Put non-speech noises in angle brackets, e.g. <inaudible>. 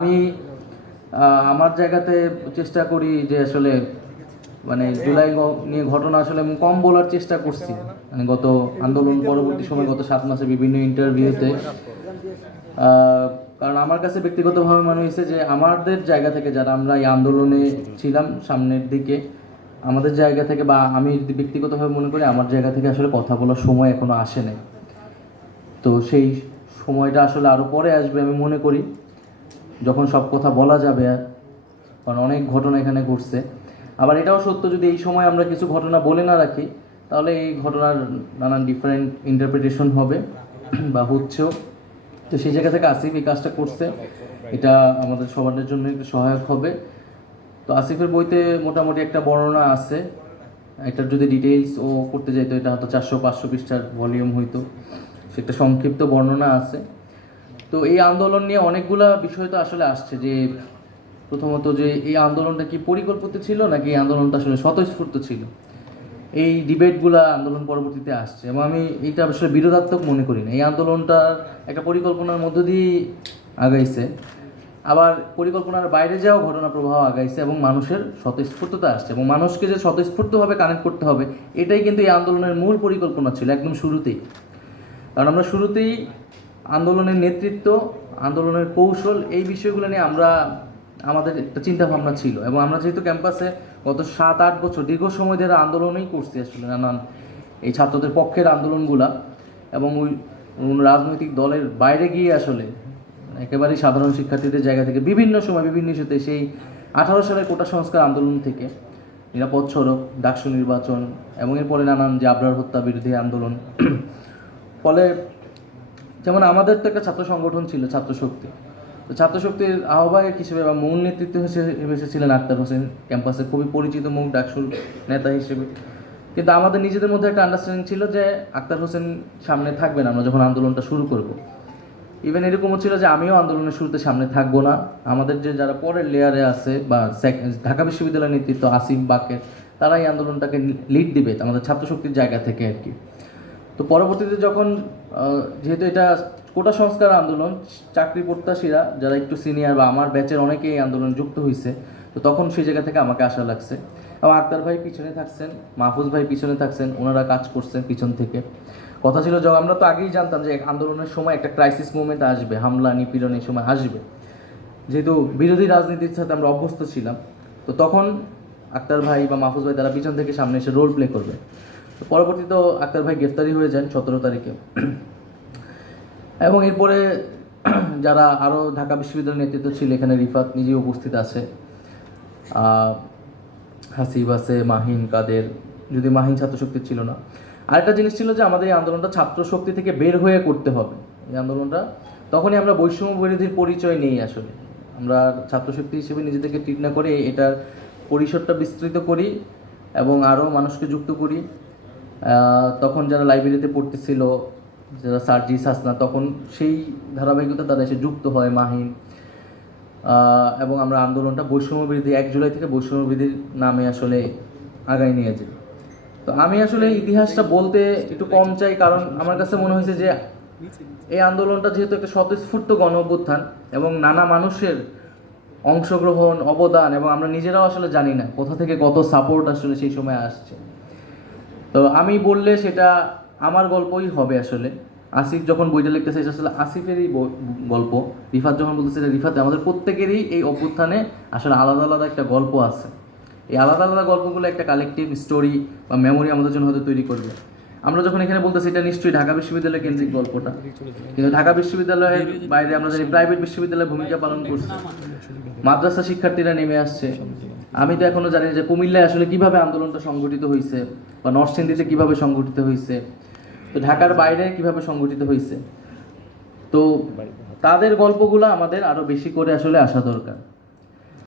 আমি আমার জায়গাতে চেষ্টা করি যে আসলে মানে জুলাই নিয়ে ঘটনা আসলে আমি কম বলার চেষ্টা করছি। মানে গত আন্দোলন পরবর্তী সময়, গত সাত মাসে বিভিন্ন ইন্টারভিউতে কারণ আমার কাছে ব্যক্তিগতভাবে মনে হয়েছে যে আমাদের জায়গা থেকে যারা আমরা এই আন্দোলনে ছিলাম সামনের দিকে, আমাদের জায়গা থেকে বা আমি যদি ব্যক্তিগতভাবে মনে করি, আমার জায়গা থেকে আসলে কথা বলার সময় এখনও আসে নাই। তো সেই সময়টা আসলে আরও পরে আসবে আমি মনে করি। যখন সব কথা বলা যাবে, কারণ অনেক ঘটনা এখানে ঘটছে। আবার এটাও সত্য যদি এই সময় আমরা কিছু ঘটনা বলে না রাখি, তাহলে এই ঘটনার নানান ডিফারেন্ট ইন্টারপ্রিটেশন হবে <clears throat> বা হচ্ছেও। তো সেই জায়গা থেকে আসিফ এই কাজটা করছে। এটা আমাদের সবার জন্য একটু সহায়ক হবে। তো আসিফের বইতে মোটামুটি একটা বর্ণনা আছে। এটার যদি ডিটেইলস ও করতে যাইতো এটা হয়তো চারশো পাঁচশো পৃষ্ঠার ভলিউম হইতো। সেটা সংক্ষিপ্ত বর্ণনা আছে। তো এই আন্দোলন নিয়ে অনেকগুলা বিষয় তো আসলে আসছে যে প্রথমত যে এই আন্দোলনটা কি পরিকল্পিত ছিল নাকি এই আন্দোলনটা আসলে স্বতঃস্ফূর্ত ছিল? এই ডিবেটগুলা আন্দোলন পরবর্তীতে আসছে এবং আমি এটা আসলে বিরোধাত্মক মনে করি না। এই আন্দোলনটা একটা পরিকল্পনার মধ্য দিয়ে আগাইছে। আবার পরিকল্পনার বাইরে যাওয়া ঘটনা প্রবাহ আগাইছে এবং মানুষের স্বতঃস্ফূর্ততা আসছে এবং মানুষকে যে স্বতঃস্ফূর্তভাবে কানেক্ট করতে হবে, এটাই কিন্তু এই আন্দোলনের মূল পরিকল্পনা ছিল একদম শুরুতেই। কারণ আমরা শুরুতেই আন্দোলনের নেতৃত্ব, আন্দোলনের কৌশল, এই বিষয়গুলো নিয়ে আমরা আমাদের একটা চিন্তাভাবনা ছিল এবং আমরা যেহেতু ক্যাম্পাসে গত সাত আট বছর দীর্ঘ সময় ধরে আন্দোলনই করছি আসলে নানান এই ছাত্রদের পক্ষের আন্দোলনগুলা এবং ওই রাজনৈতিক দলের বাইরে গিয়ে আসলে একেবারেই সাধারণ শিক্ষার্থীদের জায়গা থেকে বিভিন্ন সময় বিভিন্ন ইস্যুতে সেই আঠারো সালের কোটা সংস্কার আন্দোলন থেকে নিরাপদ সড়ক, ডাকসু নির্বাচন এবং এরপরে নানান যে আবরার হত্যা বিরোধী আন্দোলন। <clears throat> ফলে যেমন আমাদের তো একটা ছাত্র সংগঠন ছিল, ছাত্র শক্তি। তো ছাত্র শক্তির আহ্বায়ক হিসেবে বা মূল নেতৃত্ব হিসেবে এসেছিলেন আক্তার হোসেন ক্যাম্পাসে খুবই পরিচিত মুখ ডাকসুর নেতা হিসেবে। কিন্তু আমাদের নিজেদের মধ্যে একটা আন্ডারস্ট্যান্ডিং ছিল যে আক্তার হোসেন সামনে থাকবেন আমরা যখন আন্দোলনটা শুরু করব। ইভেন এরকমও ছিল যে আমিও আন্দোলনের শুরুতে সামনে থাকব না। আমাদের যে যারা পরের লেয়ারে আছে বা ঢাকা বিশ্ববিদ্যালয়ের নেতৃত্ব আসিম বাকের, তারাই আন্দোলনটাকে লিড দিবে আমাদের ছাত্র শক্তির জায়গা থেকে আর কি। তো পরবর্তীতে যখন যেহেতু এটা কোটা সংস্কার আন্দোলন, চাকরি প্রত্যাশীরা যারা একটু সিনিয়র বা আমার ব্যাচের অনেকেই আন্দোলন যুক্ত হয়েছে তো তখন সেই জায়গা থেকে আমাকে আশা লাগছে। এবং আক্তার ভাই পিছনে থাকছেন, মাহফুজ ভাই পিছনে থাকছেন, ওনারা কাজ করছেন পিছন থেকে। কথা ছিল যখন আমরা তো আগেই জানতাম যে আন্দোলনের সময় একটা ক্রাইসিস মুভমেন্ট আসবে, হামলা, নিপীড়ন এই সময় আসবে। যেহেতু বিরোধী রাজনীতির সাথে আমরা অভ্যস্ত ছিলাম, তো তখন আক্তার ভাই বা মাহফুজ ভাই তারা পিছন থেকে সামনে এসে রোল প্লে করবে। পরবর্তীতে আক্তার ভাই গ্রেফতারি হয়ে যান সতেরো তারিখে। এবং এরপরে যারা আরও ঢাকা বিশ্ববিদ্যালয়ের নেতৃত্ব ছিল, এখানে রিফাত নিজেই উপস্থিত আছে। হাসিব আছে, মাহিন, কাদের, যদি মাহিন ছাত্র শক্তি ছিল না। আরেকটা জিনিস ছিল যে আমাদের এই আন্দোলনটা ছাত্র শক্তি থেকে বের হয়ে করতে হবে। এই আন্দোলনটা তখনই আমরা বৈষম্য বিরোধীর পরিচয় নেই আসলে। আমরা ছাত্র শক্তি হিসেবে নিজেদেরকে ট্রিট না করে এটার পরিসরটা বিস্তৃত করি এবং আরও মানুষকে যুক্ত করি। তখন যারা লাইব্রেরিতে পড়তেছিল, যারা সার্জিস হাসনা তখন সেই ধারাবাহিকতা তারা এসে যুক্ত হয় মাহিন। এবং আমরা আন্দোলনটা বৈষম্য বিরোধী, এক জুলাই থেকে বৈষম্য বিরোধীর নামে আসলে আগায় নিয়ে যাই। তো আমি আসলে ইতিহাসটা বলতে একটু কম চাই, কারণ আমার কাছে মনে হয়েছে যে এই আন্দোলনটা যেহেতু একটা স্বতঃস্ফূর্ত গণ অভ্যুত্থান এবং নানা মানুষের অংশগ্রহণ, অবদান, এবং আমরা নিজেরাও আসলে জানি না কোথা থেকে কত সাপোর্ট আসলে সেই সময় আসছে। তো আমি বললে সেটা আমার গল্পই হবে আসলে। আসিফ যখন বইটা লিখতেছে, এটা আসলে আসিফেরই গল্প। রিফাত যখন বলতেছে এটা রিফাত, আমাদের প্রত্যেকেরই এই অভ্যুত্থানে আসলে আলাদা আলাদা একটা গল্প আছে। এই আলাদা আলাদা গল্পগুলো একটা কালেকটিভ স্টোরি বা মেমোরি আমাদের জন্য হয়তো তৈরি করবে। আমরা যখন এখানে বলতেছি, এটা নিশ্চয়ই ঢাকা বিশ্ববিদ্যালয় কেন্দ্রিক গল্পটা। কিন্তু ঢাকা বিশ্ববিদ্যালয়ের বাইরে আমরা জানি প্রাইভেট বিশ্ববিদ্যালয়ে ভূমিকা পালন করছে। মাদ্রাসা শিক্ষার্থীরা নেমে আসছে। আমি তো এখনও জানি যে কুমিল্লায় আসলে কীভাবে আন্দোলনটা সংগঠিত হয়েছে বা নরসিংদীতে কীভাবে সংগঠিত হয়েছে, তো ঢাকার বাইরে কীভাবে সংগঠিত হয়েছে। তো তাদের গল্পগুলো আমাদের আরও বেশি করে আসলে আসা দরকার।